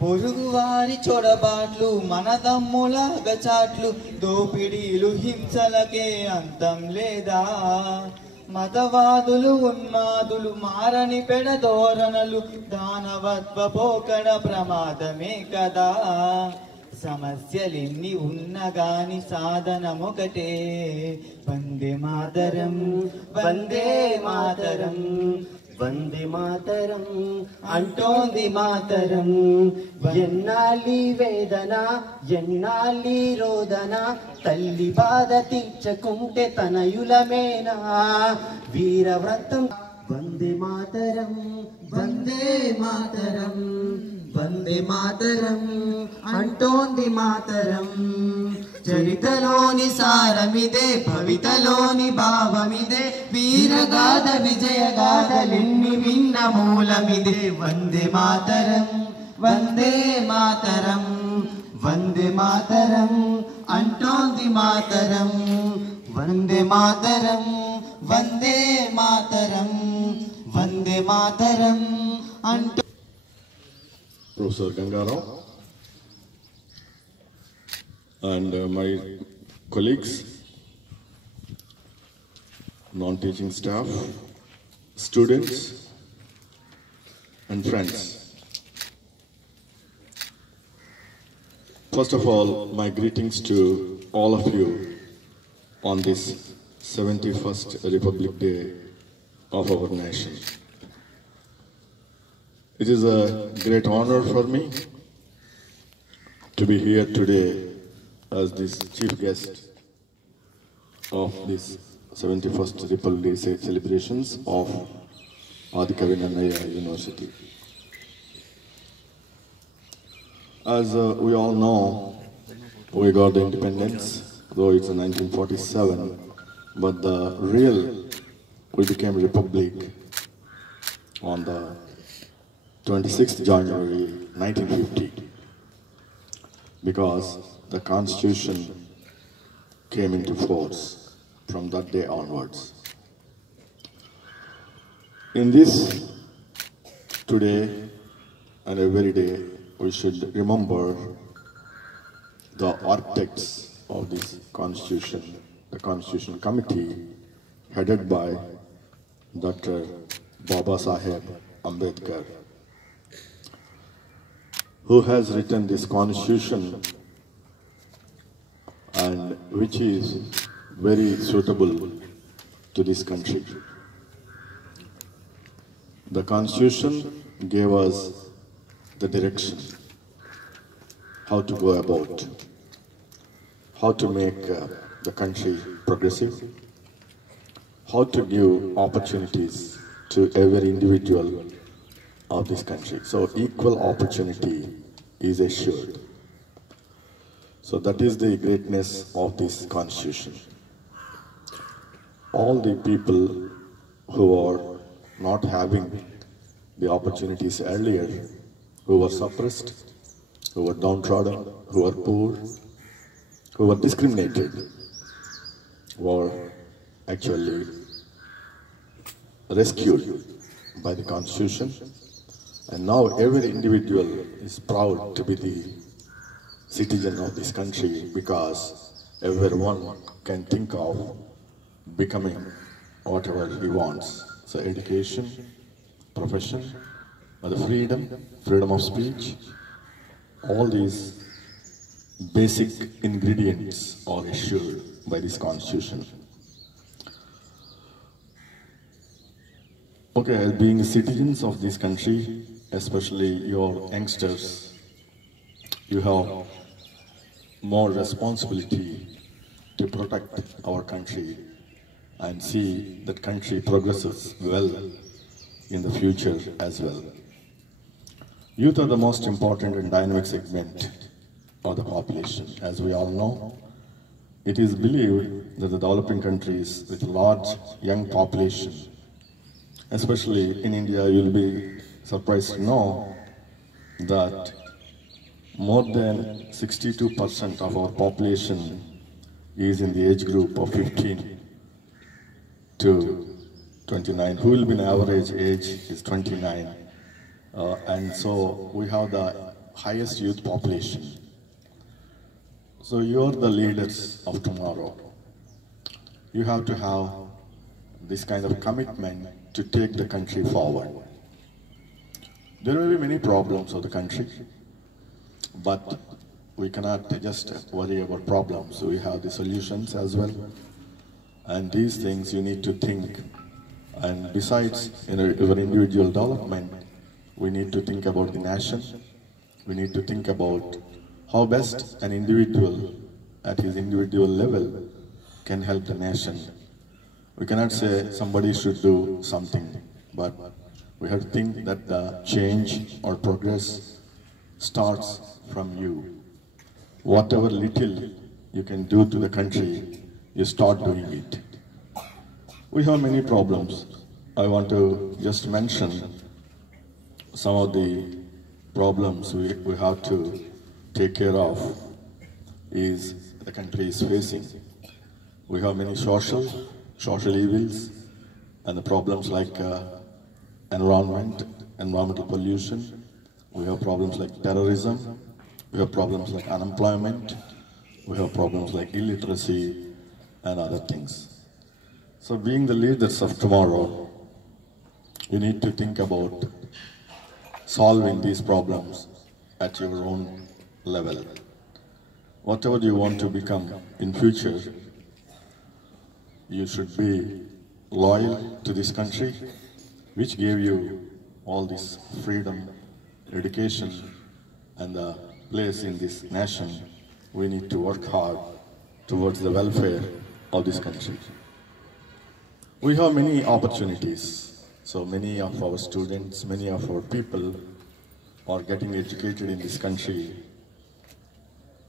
పొరుగువారి చొరబాట్లు మనదమ్ముల గచాట్లు దోపిడీలు హింసలకే అంతం లేదా మతవాదులు ఉన్మాదులు మారని పెడధోరణలు దానవత్వ పోకడ ప్రమాదమే కదా సమస్యలెన్ని ఉన్నగాని సాధనమొకటే వందే మాతరం వందే మాతరం వందే మాతరం అంటోంది మాతరం ఎన్నాళ్ళీ వేదన ఎన్నాళ్ళీ రోదన తల్లి బాధ తీర్చకుంటే తనయులమేనా వీరవ్రతం వందే మాతరం వందే మాతరం వందే మాతరం అంటోంది మాతరం చరితలోని సారమిదే భవితలోని భావమిదే వీరగాథ విజయగాథలెన్ని విన్న మూలమిదే వందే మాతరం వందే మాతరం వందే మాతరం అంటోంది మాతరం వందే మాతరం వందే మాతరం వందే మాతరం అంటూ Professor Gangarao and my colleagues, non-teaching staff, students and friends. First of all, my greetings to all of you on this 71st Republic Day of our nation. It is a great honor for me to be here today as this chief guest of this 71st Republic Day celebrations of Adikavinannayauniversity. As we all know, we got the independence, though it's in 1947, but we became republic on the 26th January 1950, because the Constitution came into force from that day onwards. In this, today and every day, we should remember the architects of this Constitution, the Constitution Committee, headed by Dr. Baba Saheb Ambedkar, who has written this Constitution and which is very suitable to this country. The Constitution gave us the direction, how to go about, how to make the country progressive, how to give opportunities to every individual of this country. So equal opportunity is assured. So that is the greatness of this Constitution. All the people who are not having the opportunities earlier, who were suppressed, who were downtrodden, who were poor, who were discriminated, were actually rescued by the Constitution. And now every individual is proud to be the citizen of this country, because everyone can think of becoming whatever he wants. So education, profession, the freedom of speech, all these basic ingredients are assured by this Constitution. Okay, as being citizens of this country, especially your youngsters, you have more responsibility to protect our country and see that country progresses well in the future as well. Youth are the most important and dynamic segment of the population. As we all know, it is believed that the developing countries with large young population, especially in India, you will be surprised to know that more than 62% of our population is in the age group of 15 to 29, who will be in average age is 29. And so we have the highest youth population. So you're the leaders of tomorrow. You have to have this kind of commitment to take the country forward. There may be many problems of the country, but we cannot just worry about problems. We have the solutions as well. And these things you need to think. And besides your individual development, we need to think about the nation. We need to think about how best an individual at his individual level can help the nation. We cannot say somebody should do something, but we have to think that the change or progress starts from you. Whatever little you can do to the country, you start doing it. We have many problems. I want to just mention some of the problems we have to take care of is the country is facing. We have many social evils and the problems like environmental pollution. We have problems like terrorism. We have problems like unemployment. We have problems like illiteracy and other things. So being the leaders of tomorrow, you need to think about solving these problems at your own level. Whatever you want to become in future, you should be loyal to this country, which gave you all this freedom, education, and the place in this nation. We need to work hard towards the welfare of this country. We have many opportunities. So many of our students, many of our people are getting educated in this country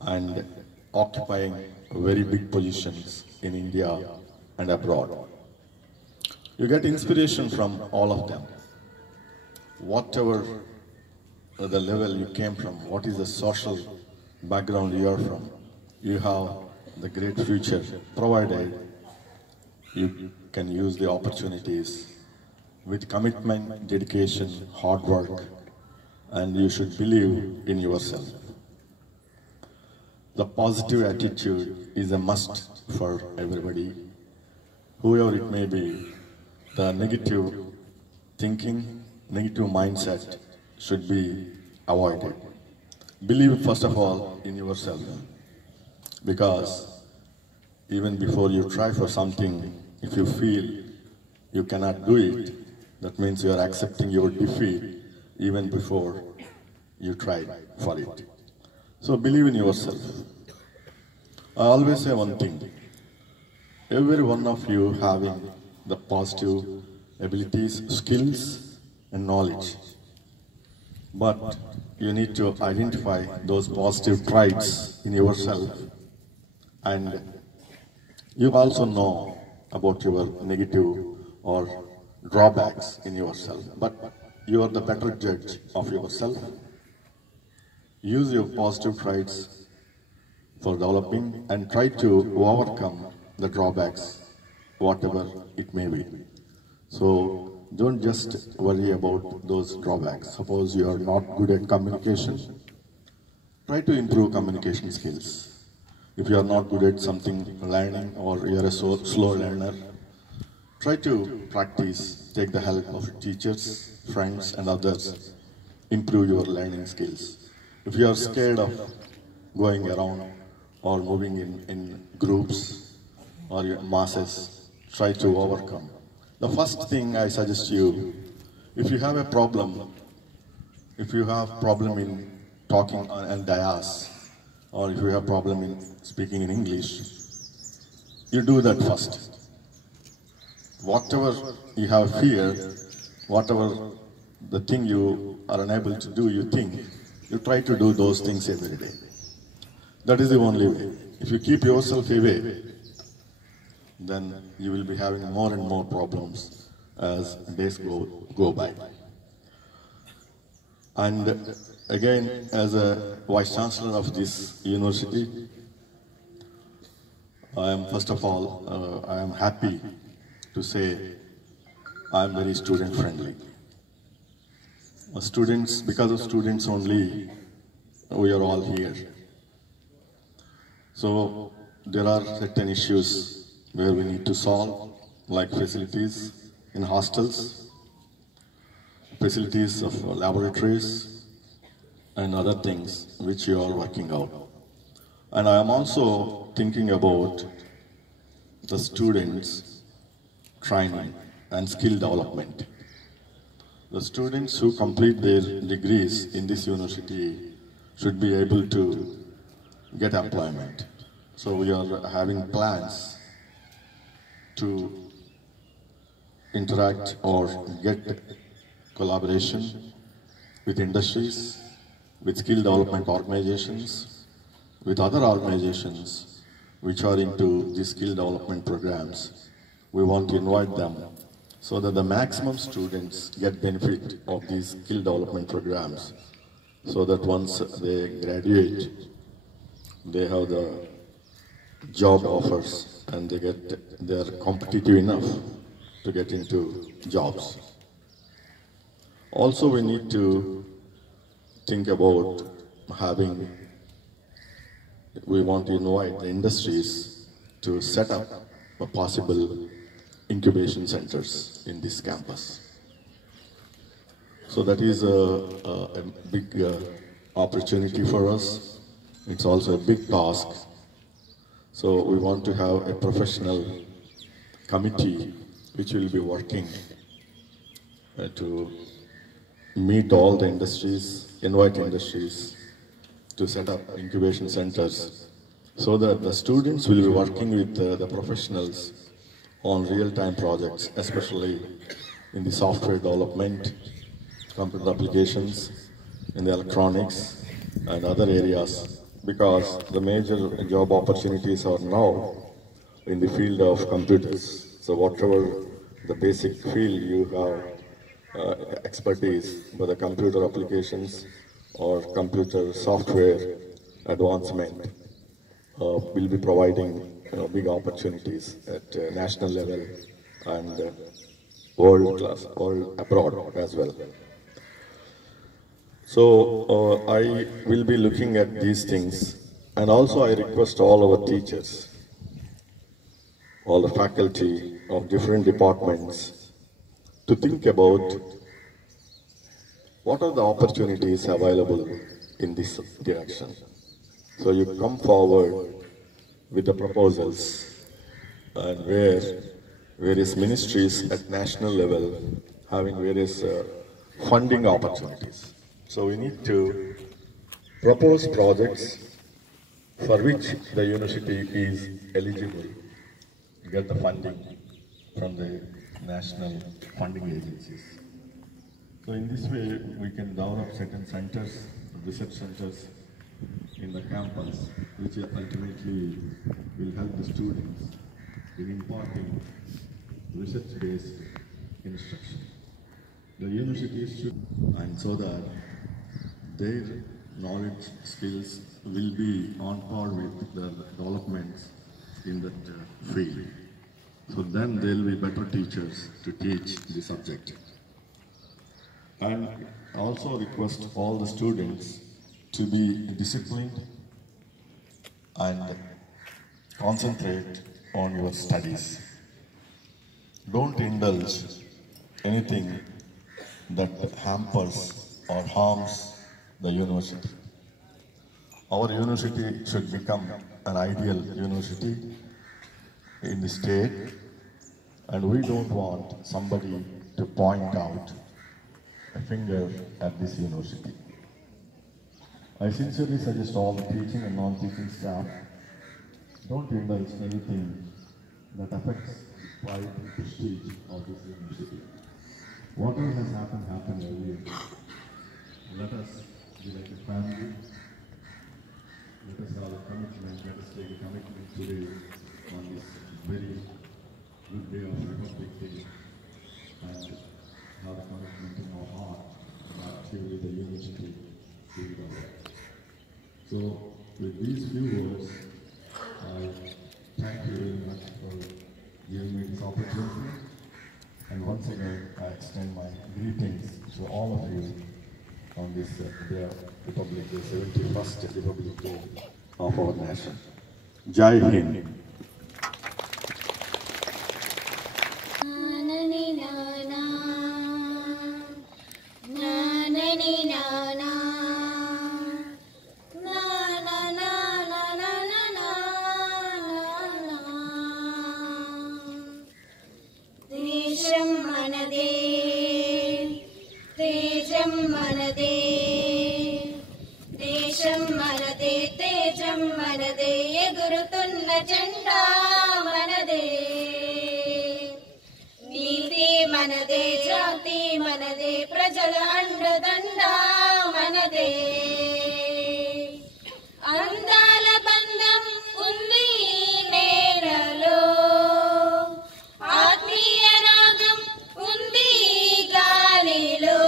and occupying very big positions in India and abroad. You get inspiration from all of them. Whatever the level you came from, what is the social background you are from, you have the great future provided you can use the opportunities with commitment, dedication, hard work, and you should believe in yourself. The positive attitude is a must for everybody, whoever it may be. The negative thinking, negative mindset should be avoided. Believe first of all in yourself, because even before you try for something, if you feel you cannot do it, that means you are accepting your defeat even before you tried for it. So believe in yourself. I always say one thing, every one of you having the positive abilities, skills and knowledge. But you need to identify those positive traits in yourself, and you also know about your negative or drawbacks in yourself. But you are the better judge of yourself. Use your positive traits for developing and try to overcome the drawbacks, whatever it may be. So don't just worry about those drawbacks. Suppose you are not good at communication, try to improve communication skills. If you are not good at something learning, or you are a slow learner, try to practice, take the help of teachers, friends and others, improve your learning skills. If you are scared of going around or moving in groups or masses, try to overcome. The first thing I suggest you, if you have a problem, if you have problem in talking on dais, or if you have problem in speaking in English, you do that first. Whatever you have fear, whatever the thing you are unable to do, you think, you try to do those things every day. That is the only way. If you keep yourself away, then you will be having more and more problems as days go by. And again, as a Vice Chancellor of this university, first of all, I am happy to say I am very student friendly. Students, because of students only, we are all here. So there are certain issues where we need to solve, like facilities in hostels, facilities of laboratories, and other things which you are working out. And I am also thinking about the students' training and skill development. The students who complete their degrees in this university should be able to get employment. So we are having plans to interact or get collaboration with industries, with skill development organizations, with other organizations which are into these skill development programs. We want to invite them so that the maximum students get benefit of these skill development programs, so that once they graduate, they have the job offers and they are competitive enough to get into jobs. Also, we need to think about we want to invite the industries to set up a possible incubation centers in this campus. So that is a big opportunity for us. It's also a big task. So we want to have a professional committee which will be working to meet all the industries, invite industries to set up incubation centers, so that the students will be working with the professionals on real-time projects, especially in the software development, computer applications, in the electronics and other areas, because the major job opportunities are now in the field of computers. So whatever the basic field you have expertise for the computer applications or computer software advancement will be providing big opportunities at national level and world class or abroad as well. So I will be looking at these things, and also I request all our teachers, all the faculty of different departments to think about what are the opportunities available in this direction. So you come forward with the proposals, and where various ministries at national level having various funding opportunities. So we need to propose projects for which the university is eligible to get the funding from the national funding agencies. So in this way, we can develop certain centers, research centers in the campus, which ultimately will help the students in imparting research-based instruction. The universities should, and so that their knowledge, skills will be on par with the developments in that field. So then there will be better teachers to teach the subject. And also request all the students to be disciplined and concentrate on your studies. Don't indulge anything that hampers or harms the university. Our university should become an ideal university in the state, and we don't want somebody to point out a finger at this university. I sincerely suggest all the teaching and non-teaching staff, don't indulge anything that affects the pride and prestige of this university. Whatever has happened earlier. Let us be like a family. Let us have a commitment. Let us take a commitment today on this very good day of Republic Day, and have a commitment in our heart that actually the university will develop. So, with these few words, I thank you very much for giving me this opportunity. And once again, I extend my greetings to all of you on this day Republic Day, 71st Republic Day of our nation. Jai Hind. దేశం మనదే తేజం మనదే ఎగురుతున్న జెండా మనదే నీతి మనదే జాతి మనదే ప్రజల అండదండ మనదే అందాల బంధం ఉంది నేలలో ఆత్మీయ రాగం ఉంది గాలిలో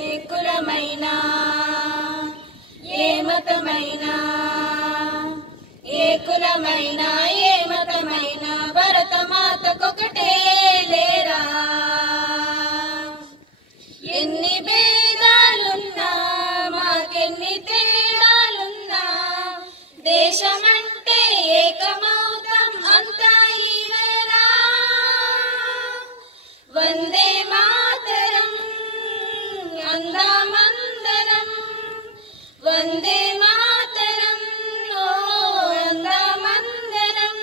ఏ కులమైనా ఏ మతమైనా ఏ కులమైనా ఏ మతమైనా భరతమాతకొకటే లేరా ఎన్ని భేదాలున్నా మాకెన్ని తేడాలున్నా దేశమంటే ఏకమౌతం అంతా ఈవేళ వందే మాతరం అందామందరం వందే మాతరం ఓ అందామందరం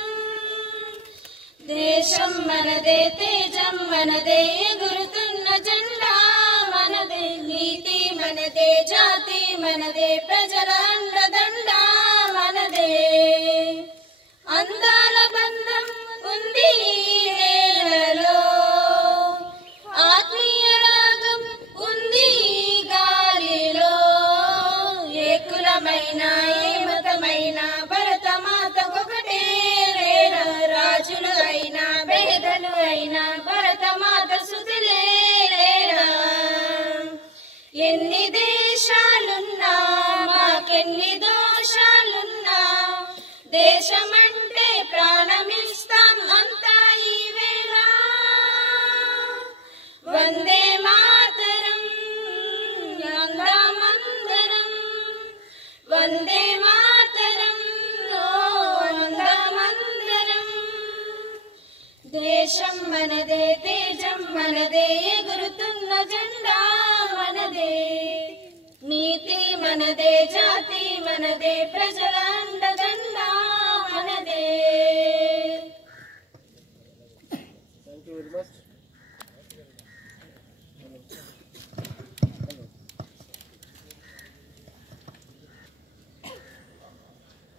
దేశం మనదే తేజం మనదే ఎగురుతున్న జెండా మనదే నీతి మనదే జాతి మనదే ప్రజల అండదండ మనదే అందాల బంధం ఉంది నేలలో ఆత్మీయ రాగం ఉంది గాలిలో ఏ కులమైనా ఏ మతమైనా భరతమాతకొకటే లేరా రాజులు అయినా పేదలు అయినా భరతమాత సుతులే లేరా ఎన్ని దేశాలున్నా మాకెన్ని దోషాలున్నా దేశమంటే ప్రాణమిస్తాం అంతా ఈవేళ వందే మాతరం అందామందరం వందే మాతరం ఓ అందామందరం దేశం మనదే తేజం మనదే ఎగురుతున్న జెండా మనదే నీతి మనదే జాతి మనదే ప్రజల అండదండ మనదే. Thank you very much.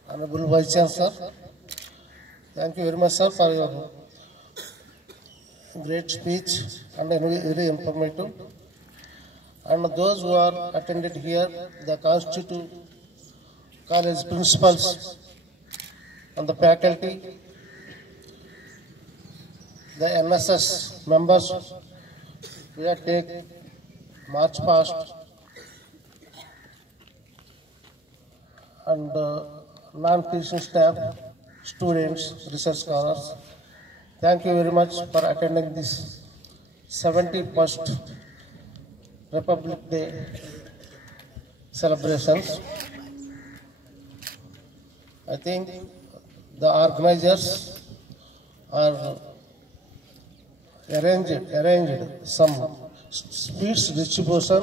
Honorable Vice Chancellor, thank you very much, sir, for your great speech and very informative. And those who are attended here, the constitute college principals and the faculty, the NSS members, we are take march past, and non-teaching staff, students, research scholars. Thank you very much for attending this 71st Republic Day celebrations. I think the organizers are arranged some speech distribution